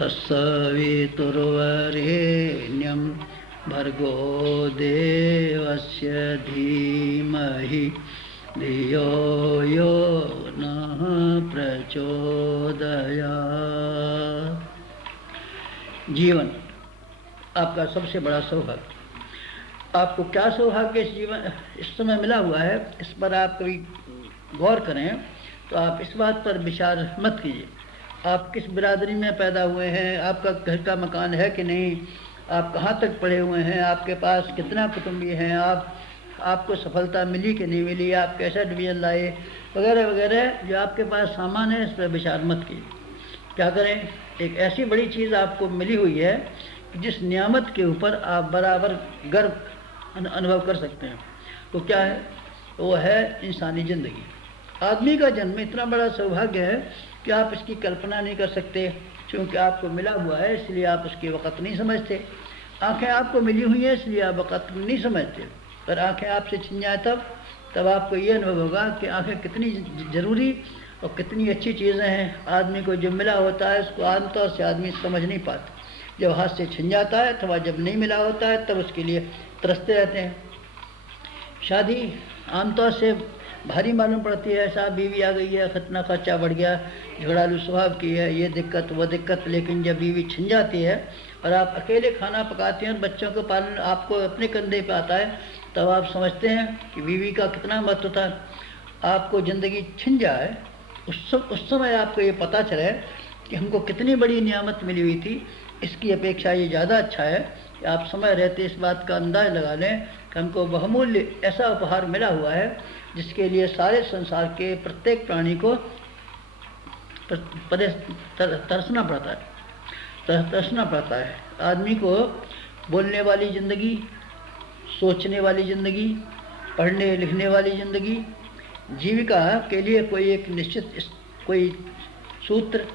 तत्सवितुर्वरेण्यं भर्गो देवस्य धीमहि धियो यो नः प्रचोदयात्। जीवन आपका सबसे बड़ा सौभाग्य। आपको क्या सौभाग्य इस समय मिला हुआ है, इस पर आप कभी गौर करें तो आप इस बात पर विचार मत कीजिए। आप किस बिरादरी में पैदा हुए हैं, आपका घर का मकान है कि नहीं, आप कहाँ तक पढ़े हुए हैं, आपके पास कितना कुटुंबी हैं, आपको सफलता मिली कि नहीं मिली, आप कैसा डिवीज़न लाए, वगैरह वगैरह जो आपके पास सामान है, इस पर विचार मत कीजिए। क्या करें, एक ऐसी बड़ी चीज़ आपको मिली हुई है जिस नियामत के ऊपर आप बराबर गर्व अनुभव कर सकते हैं। तो क्या है, वो है इंसानी ज़िंदगी। आदमी का जन्म इतना बड़ा सौभाग्य है कि आप इसकी कल्पना नहीं कर सकते। क्योंकि आपको मिला हुआ है इसलिए आप उसकी वक़्त नहीं समझते। आँखें आपको मिली हुई हैं इसलिए आप वक़्त नहीं समझते। पर आँखें आपसे छिन जाए तब आपको ये अनुभव होगा कि आँखें कितनी ज़रूरी और कितनी अच्छी चीज़ें हैं। आदमी को जो मिला होता है उसको आमतौर से आदमी समझ नहीं पाता। जब हाथ से छिन जाता है अथवा जब नहीं मिला होता है तब उसके लिए तरसते रहते हैं। शादी आमतौर से भारी मालूम पड़ती है, ऐसा बीवी आ गई है, खतना खर्चा बढ़ गया, झगड़ालू स्वभाव की है, ये दिक्कत वो दिक्कत। लेकिन जब बीवी छिन जाती है और आप अकेले खाना पकाते हैं और बच्चों को पालन आपको अपने कंधे पे आता है, तब आप समझते हैं कि बीवी का कितना महत्व था। आपको ज़िंदगी छिन जाए उस समय आपको ये पता चले कि हमको कितनी बड़ी नियामत मिली हुई थी। इसकी अपेक्षा ये ज़्यादा अच्छा है कि आप समय रहते इस बात का अंदाज़ लगा लें कि हमको बहुमूल्य ऐसा उपहार मिला हुआ है जिसके लिए सारे संसार के प्रत्येक प्राणी को तरसना पड़ता है। आदमी को बोलने वाली ज़िंदगी, सोचने वाली ज़िंदगी, पढ़ने लिखने वाली ज़िंदगी, जीविका के लिए कोई एक निश्चित कोई सूत्र,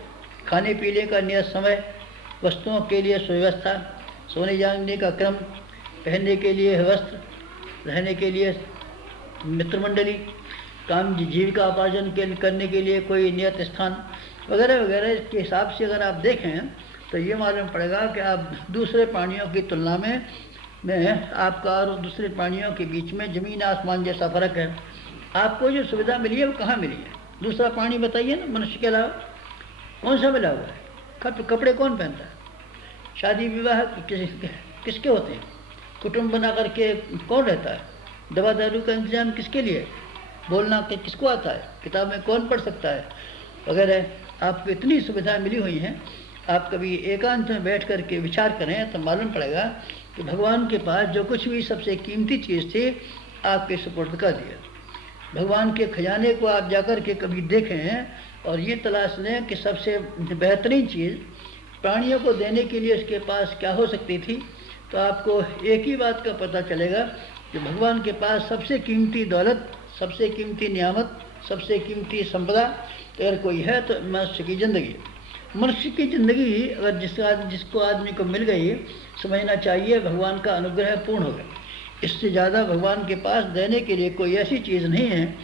खाने पीने का नियत समय, वस्तुओं के लिए सुव्यवस्था, सोने जाने का क्रम, पहनने के लिए वस्त्र, रहने के लिए मित्रमंडली, काम जीविका उपार्जन करने के लिए कोई नियत स्थान, वगैरह वगैरह के हिसाब से अगर आप देखें तो ये मालूम पड़ेगा कि आप दूसरे प्राणियों की तुलना में आपका और दूसरे प्राणियों के बीच में ज़मीन आसमान जैसा फ़र्क है। आपको जो सुविधा मिली है वो कहाँ मिली है? दूसरा प्राणी बताइए ना, मनुष्य के अलावा कौन सा मिला हुआ है? कपड़े कौन पहनता है? शादी विवाह किसके होते हैं? कुटुंब बना करके कौन रहता है? दवा दारू का इंतजाम किसके लिए? बोलना किसको आता है? किताब में कौन पढ़ सकता है? वगैरह आपको इतनी सुविधा मिली हुई हैं। आप कभी एकांत में बैठ कर के विचार करें तो मालूम पड़ेगा कि भगवान के पास जो कुछ भी सबसे कीमती चीज़ थी आपके सुपुर्द कर दिया। भगवान के खजाने को आप जाकर के कभी देखें और ये तलाश लें कि सबसे बेहतरीन चीज़ प्राणियों को देने के लिए उसके पास क्या हो सकती थी, तो आपको एक ही बात का पता चलेगा कि भगवान के पास सबसे कीमती दौलत, सबसे कीमती नियामत, सबसे कीमती संपदा अगर कोई है तो मनुष्य की ज़िंदगी। मनुष्य की ज़िंदगी अगर जिसको आदमी को मिल गई, समझना चाहिए भगवान का अनुग्रह पूर्ण हो गया। इससे ज़्यादा भगवान के पास देने के लिए कोई ऐसी चीज़ नहीं है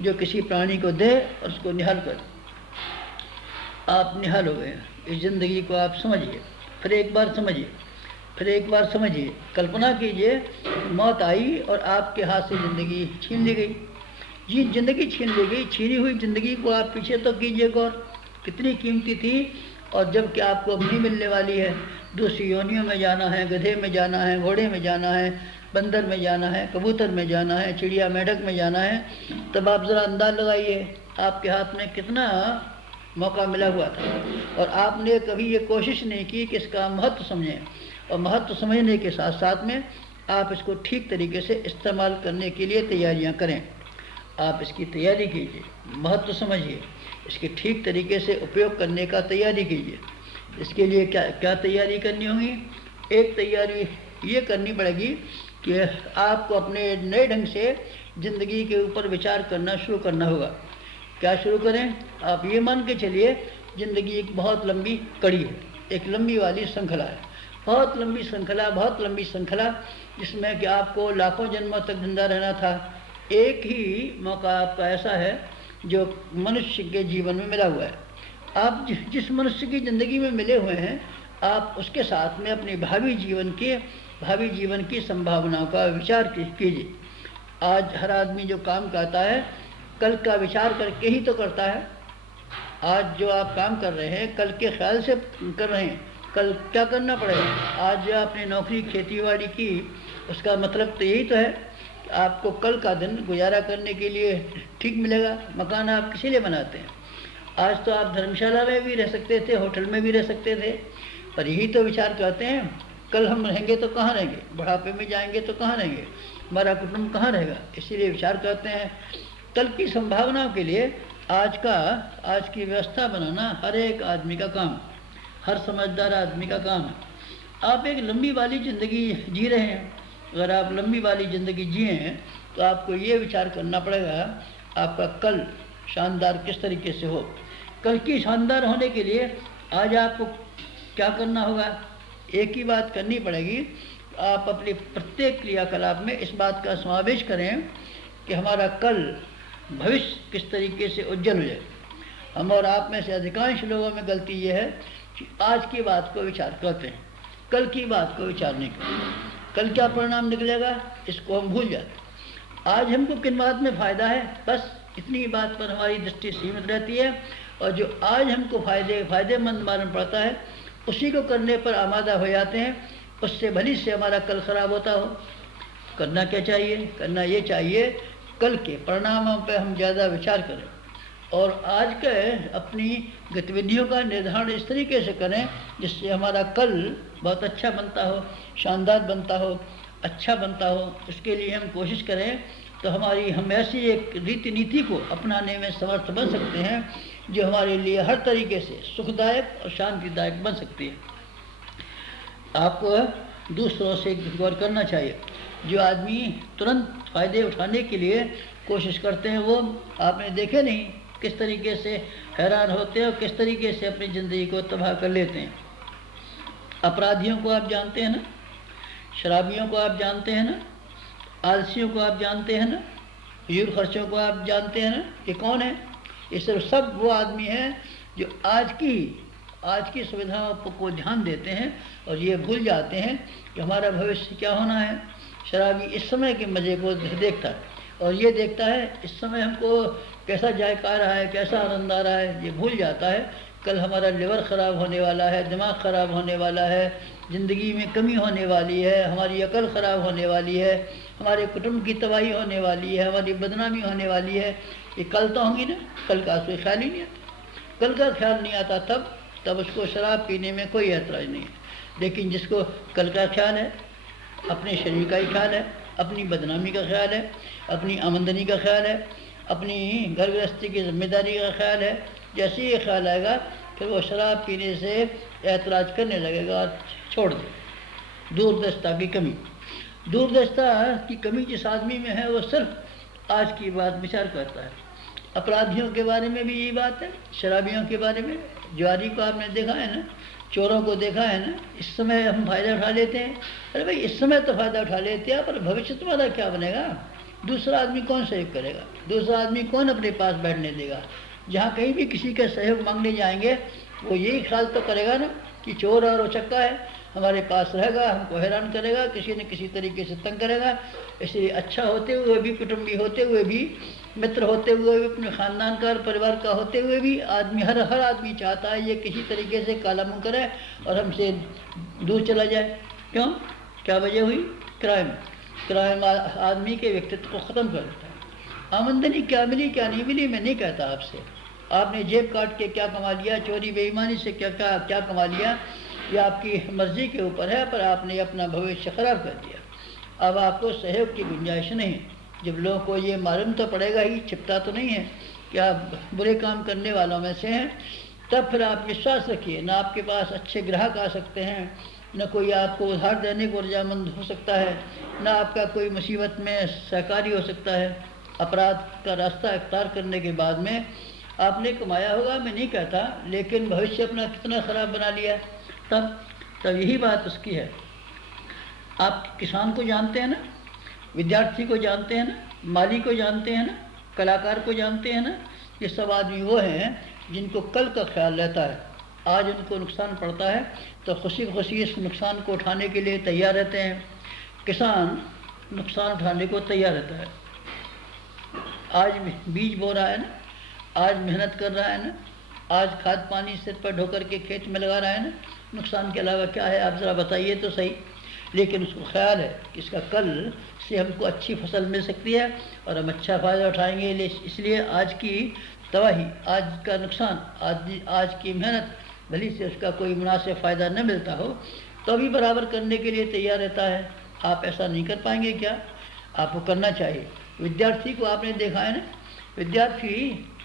जो किसी प्राणी को दे और उसको निहाल कर। आप निहाल हो गए। इस ज़िंदगी को आप समझिए, फिर एक बार समझिए, कल्पना कीजिए मौत आई और आपके हाथ से ज़िंदगी छीन ली गई। जी, ज़िंदगी छीन ली गई। छीनी हुई ज़िंदगी को आप पीछे तो कीजिए गौर, कितनी कीमती थी और जब कि आपको अब नहीं मिलने वाली है। दूसरी योनियों में जाना है, गधे में जाना है, घोड़े में जाना है, बंदर में जाना है, कबूतर में जाना है, चिड़िया मेढक में जाना है। तब आप ज़रा अंदाज़ लगाइए आपके हाथ में कितना मौका मिला हुआ था और आपने कभी ये कोशिश नहीं की कि इसका महत्व समझें। और महत्व समझने के साथ साथ में आप इसको ठीक तरीके से इस्तेमाल करने के लिए तैयारियां करें। आप इसकी तैयारी कीजिए, महत्व समझिए, इसके ठीक तरीके से उपयोग करने का तैयारी कीजिए। इसके लिए क्या तैयारी करनी होगी? एक तैयारी ये करनी पड़ेगी कि आपको अपने नए ढंग से ज़िंदगी के ऊपर विचार करना शुरू करना होगा। क्या शुरू करें? आप ये मान के चलिए ज़िंदगी एक बहुत लंबी कड़ी है, एक लंबी वाली श्रृंखला है, बहुत लंबी श्रृंखला जिसमें कि आपको लाखों जन्मों तक जिंदा रहना था। एक ही मौका आपका ऐसा है जो मनुष्य के जीवन में मिला हुआ है आप जिस मनुष्य की ज़िंदगी में मिले हुए हैं, आप उसके साथ में अपने भावी जीवन की संभावनाओं का विचार कीजिए। आज हर आदमी जो काम करता है, कल का विचार करके ही तो करता है। आज जो आप काम कर रहे हैं, कल के ख्याल से कर रहे हैं, कल क्या करना पड़ेगा। आज जो आपने नौकरी खेतीबाड़ी की, उसका मतलब तो यही तो है कि आपको कल का दिन गुजारा करने के लिए ठीक मिलेगा। मकान आप किसी लिए बनाते हैं? आज तो आप धर्मशाला में भी रह सकते थे, होटल में भी रह सकते थे, पर यही तो विचार करते हैं, कल हम रहेंगे तो कहाँ रहेंगे, बुढ़ापे में जाएंगे तो कहाँ रहेंगे, हमारा कुटुंब कहाँ रहेगा। इसीलिए विचार करते हैं। कल की संभावनाओं के लिए आज की व्यवस्था बनाना हर एक आदमी का काम, हर समझदार आदमी का काम है। आप एक लंबी वाली ज़िंदगी जी रहे हैं। अगर आप लंबी वाली ज़िंदगी जिए हैं तो आपको ये विचार करना पड़ेगा आपका कल शानदार किस तरीके से हो। कल की शानदार होने के लिए आज आपको क्या करना होगा? एक ही बात करनी पड़ेगी। आप अपने प्रत्येक क्रियाकलाप में इस बात का समावेश करें कि हमारा कल भविष्य किस तरीके से उज्जवल हो जाए। हम और आप में से अधिकांश लोगों में गलती ये है कि आज की बात को विचार करते हैं, कल की बात को विचार नहीं करते। कल क्या परिणाम निकलेगा इसको हम भूल जाते। आज हमको किन बात में फ़ायदा है, बस इतनी बात पर हमारी दृष्टि सीमित रहती है, और जो आज हमको फ़ायदेमंद मालूम पड़ता है उसी को करने पर आमादा हो जाते हैं। उससे भली से हमारा कल ख़राब होता हो। करना क्या चाहिए? करना ये चाहिए कल के परिणामों पर हम ज़्यादा विचार करें, और आज के अपनी गतिविधियों का निर्धारण इस तरीके से करें जिससे हमारा कल बहुत अच्छा बनता हो, शानदार बनता हो, अच्छा बनता हो। उसके लिए हम कोशिश करें तो हम ऐसी एक रीति नीति को अपनाने में समर्थ बन सकते हैं जो हमारे लिए हर तरीके से सुखदायक और शांतिदायक बन सकती है। आपको दूसरों से गौर करना चाहिए। जो आदमी तुरंत फ़ायदे उठाने के लिए कोशिश करते हैं, वो आपने देखे नहीं किस तरीके से हैरान होते हैं और किस तरीके से अपनी ज़िंदगी को तबाह कर लेते हैं। अपराधियों को आप जानते हैं ना, शराबियों को आप जानते हैं ना, आलसियों को आप जानते हैं ना, फिजूल खर्चों को आप जानते हैं ना। ये कौन है? ये सिर्फ सब वो आदमी हैं जो आज की सुविधाओं को ध्यान देते हैं और ये भूल जाते हैं कि हमारा भविष्य क्या होना है। शराबी इस समय के मज़े को देखता है और ये देखता है इस समय हमको कैसा जायका आ रहा है, कैसा आनंद आ रहा है, ये भूल जाता है कल हमारा लिवर ख़राब होने वाला है, दिमाग ख़राब होने वाला है, ज़िंदगी में कमी होने वाली है, हमारी अकल ख़राब होने वाली है, हमारे कुटुंब की तबाही होने वाली है, हमारी बदनामी होने वाली है। ये कल तो होंगी ना, कल का कोई ख्याल ही नहीं आता। कल का ख्याल नहीं आता तब उसको शराब पीने में कोई ऐतराज़ नहीं है। लेकिन जिसको कल का ख्याल है, अपने शरीर का ही ख्याल है, अपनी बदनामी का ख्याल है, अपनी आमदनी का ख्याल है, अपनी घर गृहस्थी की जिम्मेदारी का ख्याल है, जैसे ही ख्याल आएगा फिर वो शराब पीने से ऐतराज़ करने लगेगा और छोड़ दे। दूरदर्शिता की कमी जिस आदमी में है वो सिर्फ आज की बात विचार करता है। अपराधियों के बारे में भी यही बात है, शराबियों के बारे में, जुआरी को आपने देखा है ना, चोरों को देखा है ना। इस समय हम फ़ायदा उठा लेते हैं। अरे भाई, इस समय तो फ़ायदा उठा लेते हैं, पर भविष्य तुम्हारा क्या बनेगा? दूसरा आदमी कौन सहयोग करेगा? दूसरा आदमी कौन अपने पास बैठने देगा? जहाँ कहीं भी किसी का सहयोग मांगने जाएंगे वो यही ख्याल तो करेगा ना कि चोर और उचक्का है, हमारे पास रहेगा, हमको हैरान करेगा, किसी न किसी तरीके से तंग करेगा। इसलिए अच्छा होते हुए भी, कुटुंबी होते हुए भी, मित्र होते हुए भी, अपने ख़ानदान का और परिवार का होते हुए भी हर आदमी चाहता है ये किसी तरीके से काला मुँह करे और हमसे दूर चला जाए। क्यों? क्या वजह हुई? क्राइम आदमी के व्यक्तित्व को ख़त्म कर देता है। आमदनी क्या मिली क्या नहीं मिली मैं नहीं कहता आपसे, आपने जेब काट के क्या कमा लिया, चोरी बेईमानी से क्या कमा लिया, ये आपकी मर्ज़ी के ऊपर है, पर आपने अपना भविष्य ख़राब कर दिया। अब आपको सहयोग की गुंजाइश नहीं। जब लोगों को ये मालूम तो पड़ेगा ही, छिपता तो नहीं है कि आप बुरे काम करने वालों में से हैं, तब फिर आप विश्वास रखिए, ना आपके पास अच्छे ग्राहक आ सकते हैं, न कोई आपको उधार देने को रजामंद हो सकता है, ना आपका कोई मुसीबत में सहकारी हो सकता है। अपराध का रास्ता इख्तियार करने के बाद में आपने कमाया होगा मैं नहीं कहता, लेकिन भविष्य अपना कितना ख़राब बना लिया। तब यही बात उसकी है। आप किसान को जानते हैं ना, विद्यार्थी को जानते हैं ना, माली को जानते हैं ना, कलाकार को जानते हैं ना, ये सब आदमी वो हैं जिनको कल का ख्याल रहता है। आज उनको नुकसान पड़ता है तो खुशी खुशी इस नुकसान को उठाने के लिए तैयार रहते हैं। किसान नुकसान उठाने को तैयार रहता है। आज बीज बो रहा है ना, आज मेहनत कर रहा है ना, आज खाद पानी सिर पर ढोकर के खेत में लगा रहा है ना, नुकसान के अलावा क्या है आप ज़रा बताइए तो सही। लेकिन उसको ख्याल है कि इसका कल से हमको अच्छी फसल मिल सकती है और हम अच्छा फ़ायदा उठाएंगे। इसलिए आज की तबाही, आज का नुकसान, आज की मेहनत भली से उसका कोई मुनासिब फ़ायदा न मिलता हो तो भी बराबर करने के लिए तैयार रहता है। आप ऐसा नहीं कर पाएंगे क्या? आपको करना चाहिए। विद्यार्थी को आपने देखा है ना, विद्यार्थी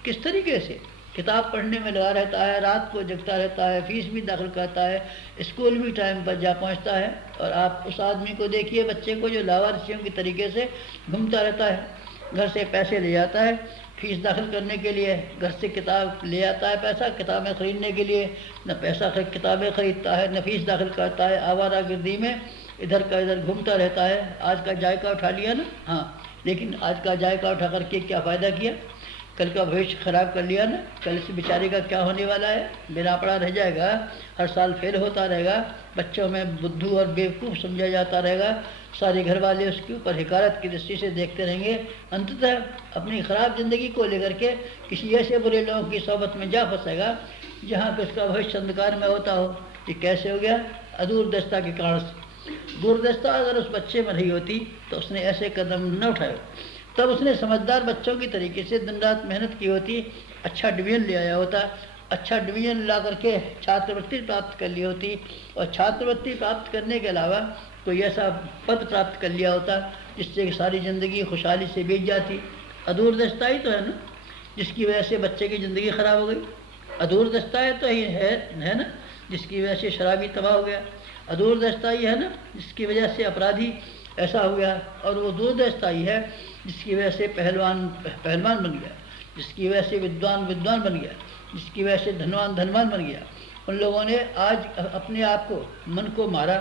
किस तरीके से किताब पढ़ने में लगा रहता है, रात को जगता रहता है, फीस भी दाखिल करता है, स्कूल भी टाइम पर जा पहुंचता है। और आप उस आदमी को देखिए, बच्चे को, जो लावारिसियों की तरीके से घूमता रहता है, घर से पैसे ले जाता है फीस दाखिल करने के लिए, घर से किताब ले आता है पैसा किताबें ख़रीदने के लिए, न पैसा किताबें ख़रीदता है न फीस दाखिल करता है, आवारागर्दी में इधर का इधर घूमता रहता है। आज का जायका उठा लिया ना, हाँ, लेकिन आज का जायका उठा करके क्या फ़ायदा किया? कल का भविष्य ख़राब कर लिया ना। कल इस बेचारे का क्या होने वाला है? बिना पढ़ा रह जाएगा, हर साल फेल होता रहेगा, बच्चों में बुद्धू और बेवकूफ़ समझा जाता रहेगा, सारे घर वाले उसके ऊपर हिकारत की दृष्टि से देखते रहेंगे। अंततः अपनी ख़राब ज़िंदगी को लेकर के किसी ऐसे बुरे लोगों की सोबत में जा फंसेगा जहाँ पर उसका भविष्य अंधकार में होता हो। ये कैसे हो गया? अदूरदस्ता के कारण से। दूरदस्ता अगर उस बच्चे में रही होती तो उसने ऐसे कदम न उठाए। तब उसने समझदार बच्चों की तरीके से दिन रात मेहनत की होती, अच्छा डिवीज़न ले आया होता, अच्छा डिवीज़न ला करके छात्रवृत्ति प्राप्त कर ली होती, और छात्रवृत्ति प्राप्त करने के अलावा कोई ऐसा पद प्राप्त कर लिया होता जिससे सारी ज़िंदगी खुशहाली से बीत जाती। अदूरदस्ता ही तो है ना जिसकी वजह से बच्चे की ज़िंदगी ख़राब हो गई। अदूरदस्ता है तो ही है ना जिसकी वजह से शराबी तबाह हो गया। अदूरदस्ता ही है ना जिसकी वजह से अपराधी ऐसा हो गया। और वो दूरदस्ता ही है जिसकी वजह से पहलवान बन गया, जिसकी वजह से विद्वान बन गया, जिसकी वजह से धनवान बन गया। उन लोगों ने आज अपने आप को, मन को मारा,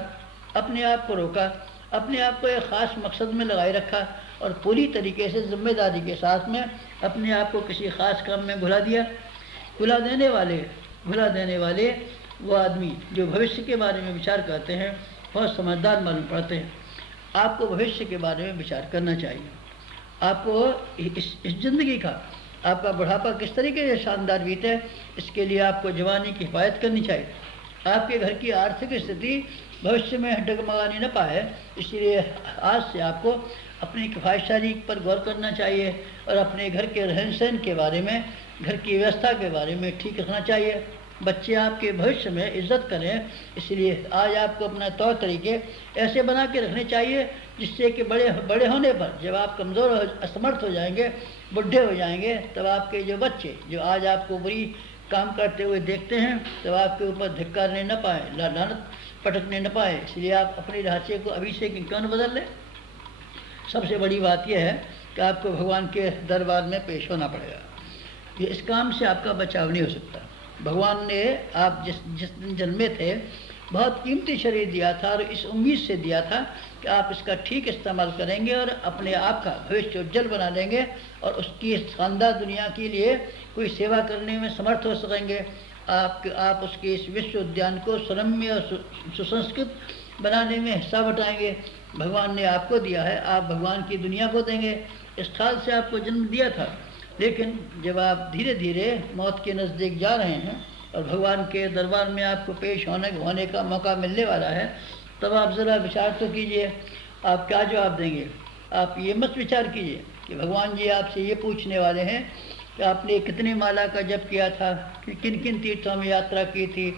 अपने आप को रोका, अपने आप को एक ख़ास मकसद में लगाए रखा और पूरी तरीके से जिम्मेदारी के साथ में अपने आप को किसी ख़ास काम में भुला दिया। भुला देने वाले वो आदमी जो भविष्य के बारे में विचार करते हैं बहुत समझदार मालूम पड़ते हैं। आपको भविष्य के बारे में विचार करना चाहिए। आपको इस ज़िंदगी का आपका बुढ़ापा किस तरीके से शानदार बीते, इसके लिए आपको जवानी की हिफाजत करनी चाहिए। आपके घर की आर्थिक स्थिति भविष्य में डगमगानी न पाए, इसलिए आज से आपको अपनी किफ़ायतशाली पर गौर करना चाहिए और अपने घर के रहन सहन के बारे में, घर की व्यवस्था के बारे में ठीक रखना चाहिए। बच्चे आपके भविष्य में इज्जत करें, इसलिए आज आपको अपना तौर तरीके ऐसे बना के रखने चाहिए जिससे कि बड़े होने पर जब आप कमज़ोर असमर्थ हो जाएंगे, बुढ़े हो जाएंगे, तब आपके जो बच्चे जो आज आपको बुरी काम करते हुए देखते हैं तब आपके ऊपर धिक्कारने न पाए, लानत पटकने न पाए। इसलिए आप अपने ढांचे को अभी से क्यों न बदल लें। सबसे बड़ी बात यह है कि आपको भगवान के दरबार में पेश होना पड़ेगा। ये इस काम से आपका बचाव नहीं हो सकता। भगवान ने आप जिस दिन जन्मे थे बहुत कीमती शरीर दिया था और इस उम्मीद से दिया था कि आप इसका ठीक इस्तेमाल करेंगे और अपने आप का भविष्य उज्जवल बना लेंगे और उसकी शानदार दुनिया के लिए कोई सेवा करने में समर्थ हो सकेंगे। आप उसके इस विश्व उद्यान को सुरम्य और सुसंस्कृत बनाने में हिस्सा बटाएंगे। भगवान ने आपको दिया है, आप भगवान की दुनिया को देंगे। इस ख्याल से आपको जन्म दिया था, लेकिन जब आप धीरे धीरे मौत के नज़दीक जा रहे हैं और भगवान के दरबार में आपको पेश होने का मौका मिलने वाला है, तब आप ज़रा विचार तो कीजिए आप क्या जवाब देंगे। आप ये मत विचार कीजिए कि भगवान जी आपसे ये पूछने वाले हैं कि आपने कितनी माला का जप किया था, कि किन किन तीर्थों में यात्रा की थी,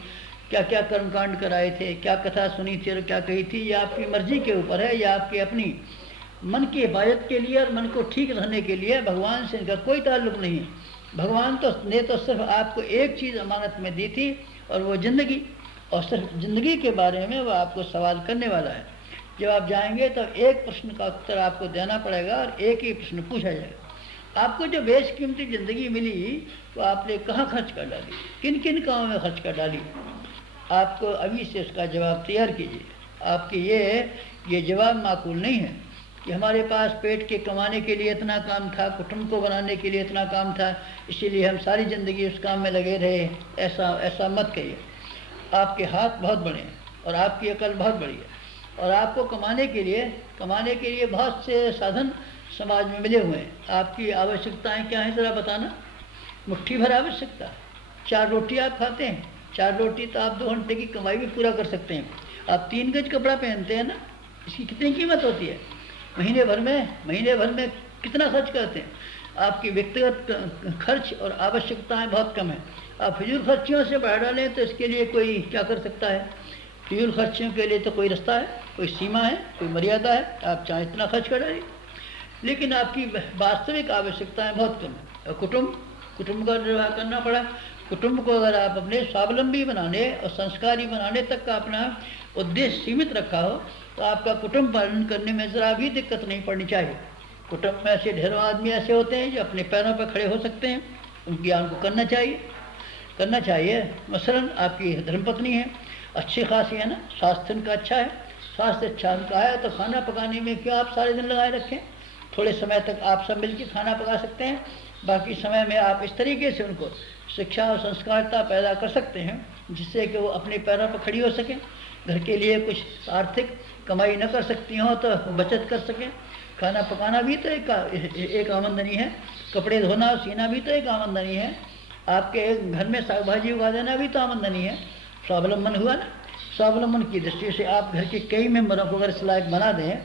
क्या क्या कर्मकांड कराए थे, क्या कथा सुनी थी और क्या कही थी। यह आपकी मर्ज़ी के ऊपर है, या आपकी अपनी मन की हिफाजत के लिए और मन को ठीक रहने के लिए। भगवान से इनका कोई ताल्लुक़ नहीं है। भगवान ने तो सिर्फ आपको एक चीज़ अमानत में दी थी और वो ज़िंदगी, और सिर्फ ज़िंदगी के बारे में वो आपको सवाल करने वाला है। जब आप जाएंगे तो एक प्रश्न का उत्तर आपको देना पड़ेगा और एक ही प्रश्न पूछा जाएगा। आपको जो बेशकीमती ज़िंदगी मिली तो आपने कहाँ खर्च कर डाली, किन किन कामों में खर्च कर डाली। आपको अभी से उसका जवाब तैयार कीजिए। आपके ये जवाब माकूल नहीं है। कि हमारे पास पेट के कमाने के लिए इतना काम था, कुटुंब को बनाने के लिए इतना काम था, इसीलिए हम सारी ज़िंदगी उस काम में लगे रहे। ऐसा ऐसा मत कहिए। आपके हाथ बहुत बड़े हैं और आपकी अकल बहुत बड़ी है, और आपको कमाने के लिए बहुत से साधन समाज में मिले हुए हैं। आपकी आवश्यकताएं क्या हैं ज़रा बताना। मुट्ठी भर आवश्यकता। 4 रोटी आप खाते हैं, 4 रोटी तो आप 2 घंटे की कमाई भी पूरा कर सकते हैं। आप 3 गज कपड़ा पहनते हैं ना, इसकी कितनी कीमत होती है। महीने भर में कितना खर्च करते हैं। आपकी व्यक्तिगत खर्च और आवश्यकताएं बहुत कम है। आप फिजूल खर्चियों से बढ़ा डालें तो इसके लिए कोई क्या कर सकता है। फिजूल खर्चियों के लिए तो कोई रास्ता है, कोई सीमा है, कोई मर्यादा है। आप चाहे इतना खर्च कर डालिए, लेकिन आपकी वास्तविक आवश्यकताएं बहुत कम है। और कुटुंब का निर्वाह करना पड़ा। कुटुंब को अगर आप अपने स्वावलंबी बनाने और संस्कारी बनाने तक का अपना उद्देश्य सीमित रखा हो, तो आपका कुटुंब पालन करने में ज़रा भी दिक्कत नहीं पड़नी चाहिए। कुटुंब में ऐसे ढेरों आदमी ऐसे होते हैं जो अपने पैरों पर खड़े हो सकते हैं, उनकी ज्ञान को करना चाहिए। मसलन आपकी धर्मपत्नी है, अच्छी खासी है ना, स्वास्थ्य उनका अच्छा है, स्वास्थ्य अच्छा उनका है, तो खाना पकाने में क्यों आप सारे दिन लगाए रखें। थोड़े समय तक आप सब मिलकर खाना पका सकते हैं, बाकी समय में आप इस तरीके से उनको शिक्षा और संस्कारता पैदा कर सकते हैं जिससे कि वो अपने पैरों पर खड़ी हो सकें। घर के लिए कुछ आर्थिक कमाई न कर सकती हों तो बचत कर सकें। खाना पकाना भी तो एक आमदनी है, कपड़े धोना और सीना भी तो एक आमदनी है, आपके घर में साग भाजी उगा देना भी तो आमदनी है। स्वावलंबन हुआ ना। स्वावलंबन की दृष्टि से आप घर के कई मेंबरों को अगर इस लायक बना दें,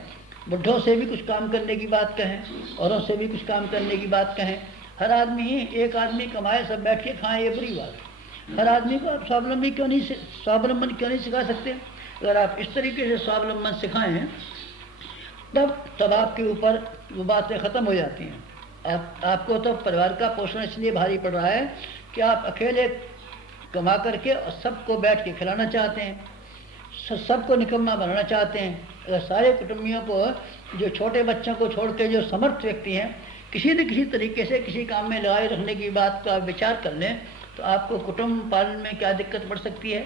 बुढ़ों से भी कुछ काम करने की बात कहें, औरों से भी कुछ काम करने की बात कहें। हर आदमी एक आदमी कमाए सब बैठ के खाएं, ये बुरी बात है। हर आदमी को आप स्वावलंबन क्यों नहीं सिखा सकते। अगर आप इस तरीके से स्वावलंबन सिखाएं तब आपके ऊपर वो बातें ख़त्म हो जाती हैं। आपको तो परिवार का पोषण इसलिए भारी पड़ रहा है कि आप अकेले कमा करके और सबको बैठ के खिलाना चाहते हैं, सबको निकम्मा बनाना चाहते हैं। अगर सारे कुटुंबियों को, जो छोटे बच्चों को छोड़ के जो समर्थ व्यक्ति हैं, किसी न किसी तरीके से किसी काम में लगाए रखने की बात का विचार कर लें, तो आपको कुटुंब पालन में क्या दिक्कत पड़ सकती है।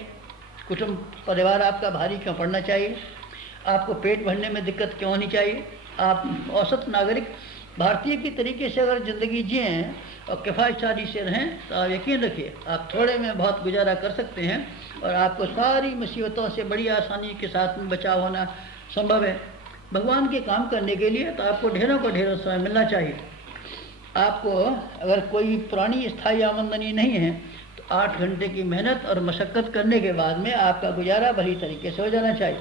कुटुंब परिवार आपका भारी क्यों पड़ना चाहिए। आपको पेट भरने में दिक्कत क्यों होनी चाहिए। आप औसत नागरिक भारतीय की तरीके से अगर ज़िंदगी जिएँ और किफ़ायतशारी से रहें, तो आप यकीन रखिए आप थोड़े में बहुत गुजारा कर सकते हैं और आपको सारी मुसीबतों से बड़ी आसानी के साथ में बचाव होना संभव है। भगवान के काम करने के लिए तो आपको ढेरों को ढेरों समय मिलना चाहिए। आपको अगर कोई पुरानी स्थायी आमदनी नहीं है तो 8 घंटे की मेहनत और मशक्क़त करने के बाद में आपका गुजारा भली तरीके से हो जाना चाहिए।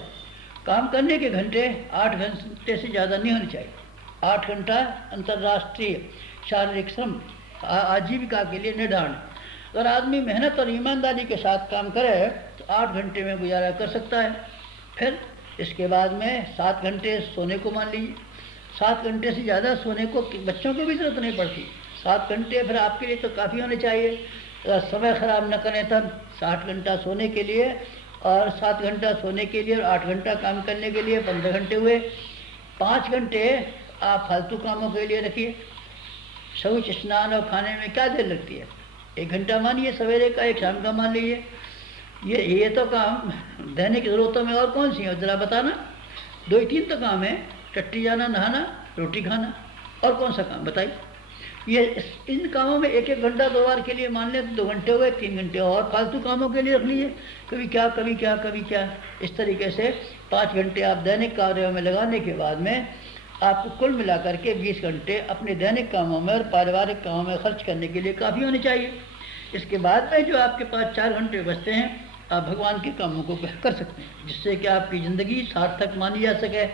काम करने के घंटे 8 घंटे से ज़्यादा नहीं होने चाहिए। 8 घंटा अंतर्राष्ट्रीय शारीरिक श्रम आजीविका के लिए निर्धारण। अगर आदमी मेहनत और ईमानदारी के साथ काम करे तो 8 घंटे में गुजारा कर सकता है। फिर इसके बाद में 7 घंटे सोने को मान लीजिए। 7 घंटे से ज़्यादा सोने को बच्चों को भी ज़रूरत नहीं पड़ती। 7 घंटे फिर आपके लिए तो काफ़ी होने चाहिए। अगर समय ख़राब न करें तब 60 घंटा सोने के लिए और 7 घंटा सोने के लिए और 8 घंटा काम करने के लिए 15 घंटे हुए। 5 घंटे आप फालतू कामों के लिए रखिए। शौच, स्नान और खाने में क्या देर लगती है। 1 घंटा मानिए सवेरे का, 1 शाम का मान लीजिए। ये तो काम दैनिक ज़रूरतों में और कौन सी है ज़रा बताना। 2 ही 3 तो काम है, टट्टी जाना, नहाना, रोटी खाना, और कौन सा काम बताइए। इन कामों में 1-1 घंटा 2 बार के लिए मान लें तो 2 घंटे हुए, 3 घंटे और फालतू कामों के लिए रख लीजिए। कभी क्या। इस तरीके से 5 घंटे आप दैनिक कार्यों में लगाने के बाद में आपको कुल मिलाकर के 20 घंटे अपने दैनिक कामों में और पारिवारिक कामों में खर्च करने के लिए काफ़ी होने चाहिए। इसके बाद में जो आपके पास 4 घंटे बचते हैं, आप भगवान के कामों को कर सकते हैं, जिससे कि आपकी ज़िंदगी सार्थक मानी जा सके,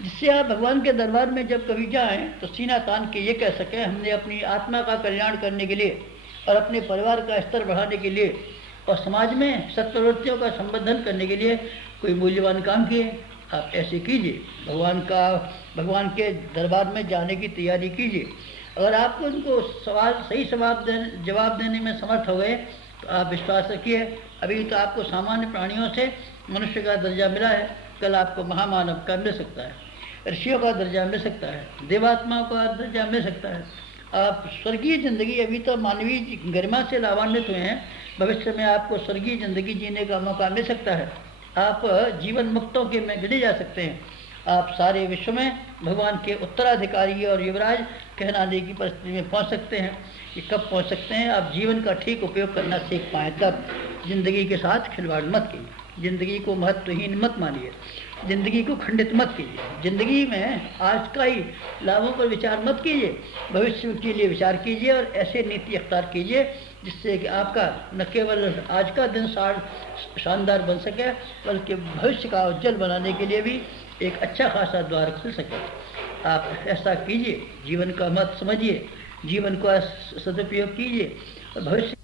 जिससे आप भगवान के दरबार में जब कभी जाएं तो सीना तान के ये कह सकें हमने अपनी आत्मा का कल्याण करने के लिए और अपने परिवार का स्तर बढ़ाने के लिए और समाज में सत्प्रवृत्तियों का संवर्धन करने के लिए कोई मूल्यवान काम किए। आप ऐसे कीजिए, भगवान के दरबार में जाने की तैयारी कीजिए। अगर आपको उनको सही जवाब देने में समर्थ हो गए तो आप विश्वास रखिए, अभी तो आपको सामान्य प्राणियों से मनुष्य का दर्जा मिला है, कल आपको महामानव का मिल सकता है, ऋषियों का दर्जा मिल सकता है, देवात्माओं का दर्जा मिल सकता है। आप स्वर्गीय ज़िंदगी, अभी तो मानवीय गरिमा से लाभान्वित हुए हैं, भविष्य में आपको स्वर्गीय ज़िंदगी जीने का मौका मिल सकता है। आप जीवन मुक्तों के में गिने जा सकते हैं। आप सारे विश्व में भगवान के उत्तराधिकारी और युवराज कहलाने की परिस्थिति में पहुंच सकते हैं। कि कब पहुंच सकते हैं? आप जीवन का ठीक उपयोग करना सीख पाएँ तब। जिंदगी के साथ खिलवाड़ मत कीजिए, जिंदगी को महत्वहीन मत मानिए, जिंदगी को खंडित मत कीजिए। जिंदगी में आज का ही लाभों पर विचार मत कीजिए, भविष्य के लिए विचार कीजिए और ऐसे नीति अख्तियार कीजिए जिससे कि आपका न केवल आज का दिन शानदार बन सके, बल्कि भविष्य का उज्जवल बनाने के लिए भी एक अच्छा खासा द्वार खुल सके। आप ऐसा कीजिए, जीवन का महत्व समझिए, जीवन का सदुपयोग कीजिए और भविष्य